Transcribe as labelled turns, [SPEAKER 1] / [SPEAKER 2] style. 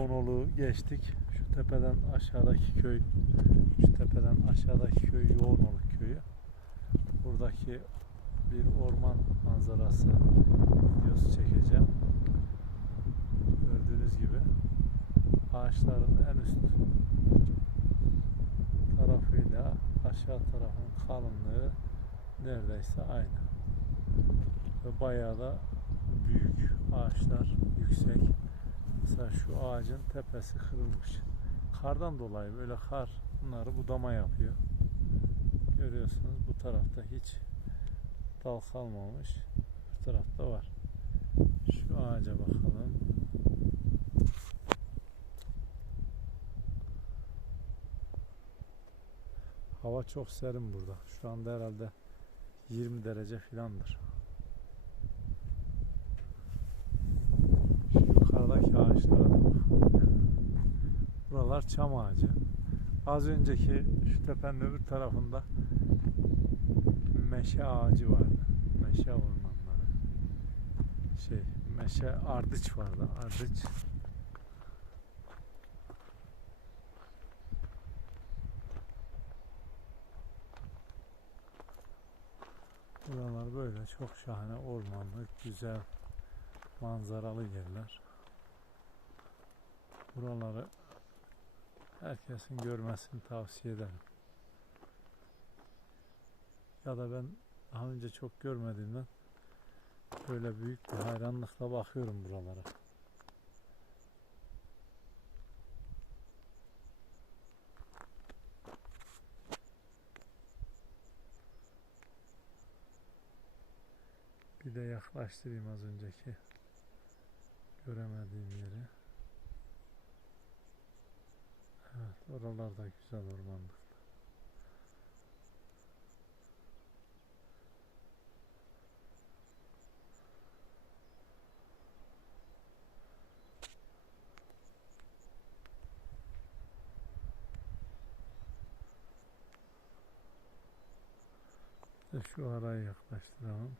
[SPEAKER 1] Yoğunoluğu geçtik. Şu tepeden aşağıdaki köy, şu tepeden aşağıdaki köy Yoğunoluk köyü. Buradaki bir orman manzarası videosu çekeceğim. Gördüğünüz gibi ağaçların en üst tarafıyla aşağı tarafın kalınlığı neredeyse aynı. Ve bayağı da büyük. Şu ağacın tepesi kırılmış. Kardan dolayı böyle kar bunları budama yapıyor. Görüyorsunuz bu tarafta hiç dal kalmamış. Bu tarafta var. Şu ağaca bakalım. Hava çok serin burada. Şu anda herhalde 20 derece filandır. Şu yukarıdaki ağaçlara da bak. Buralar çam ağacı. Az önceki şu tepenin öbür tarafında meşe ağacı vardı. Meşe ormanları. Şey, meşe ardıç vardı. Ardıç. Buralar böyle çok şahane ormanlık, güzel manzaralı yerler. Buraları herkesin görmesini tavsiye ederim. Ya da ben daha önce çok görmediğimden böyle büyük bir hayranlıkla bakıyorum buralara. Bir de yaklaştırayım az önceki göremediğim yeri. Evet, oralar da güzel ormanlık. Şu arayı yaklaştıralım.